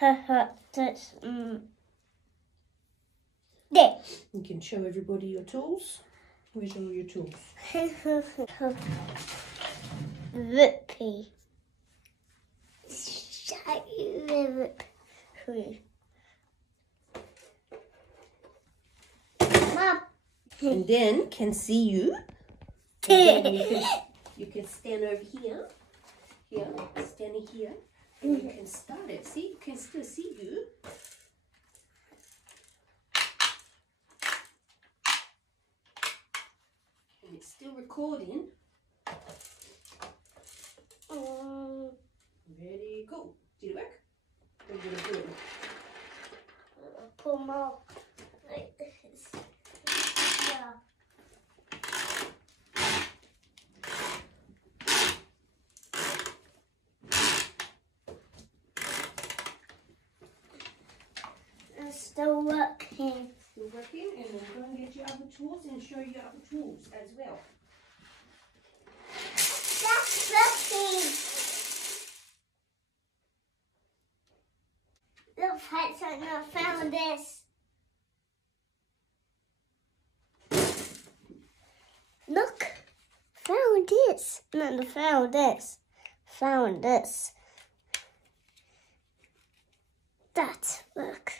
That's there. You can show everybody your tools. Where's all your tools? Rippy. Mom. And then can see you. And then you can stand over here. Here, standing here. And you can start it. See, you can still see you. And it's still recording. Very cool. Did it work? Or did it do it? Pull more like this. Yeah. It's still working. Still working, and then go and get your other tools and show your other tools as well. That's working. Look, I found this. Look, found this. No, found this. Found this. That, look.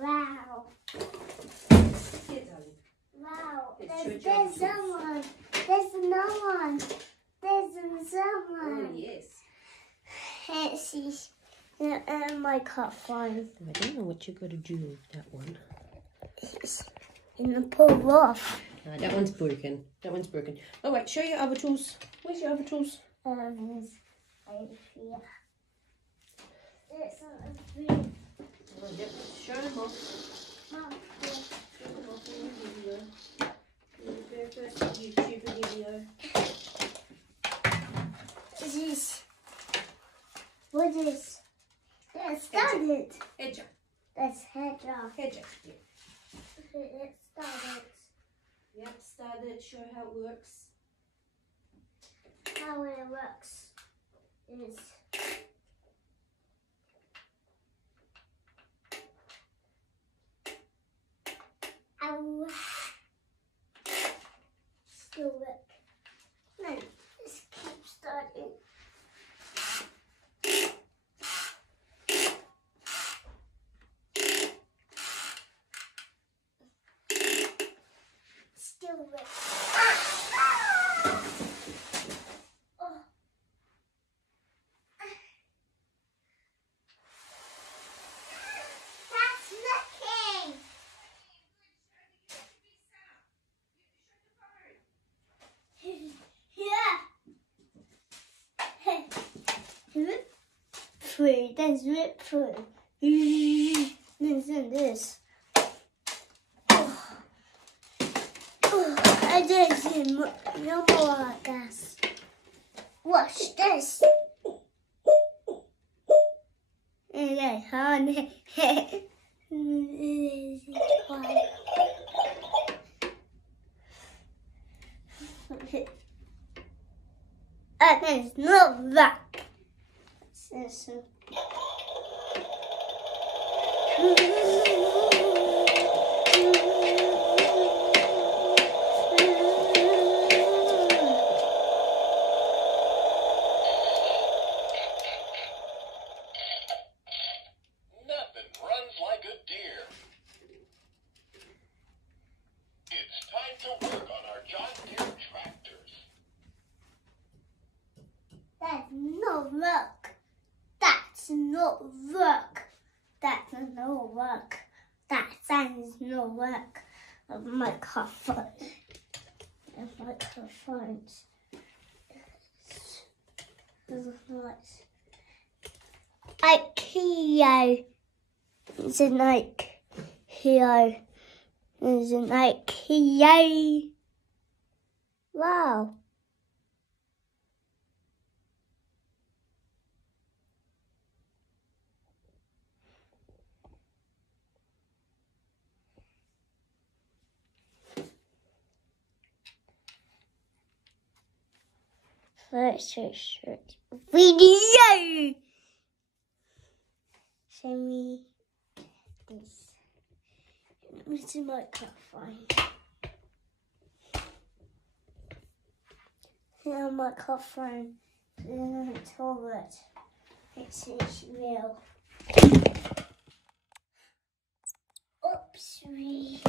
Wow. Here, darling. Wow. Let's There's show you someone. There's another one. There's someone. Oh, yes. And my cut fine. I don't know what you got to do with that one. And then pull off. That one's broken. That one's broken. Oh, wait, show your other tools. Where's your other tools? Right here. It's a Oh, yep. Show them off. Mom. Show them off in the video. In the very first YouTube video. What is? It started. Hedger. That's Hedger. Hedger. Yeah. It started. Yep, started. Show how it works. How it works is ow. Still work. No, just keep starting. Still work. Oh. That's looking. Yeah. Free. That's rip free. This. I didn't see no more gas. Watch this. Yeah, honey. There's no rock. That's not work. That's not work. That's no work. That is no work. Of my microphone. And microphones. IKEA. It's an IKEA. It's an IKEA. Wow. First video. show me this. This is my microphone. Now my microphone in the toilet. It's real. Oopsie.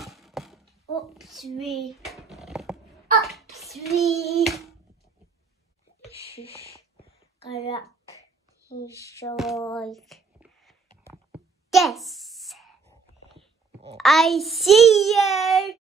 Oopsie. Oopsie. Shush. Go up. He's like this. I see you.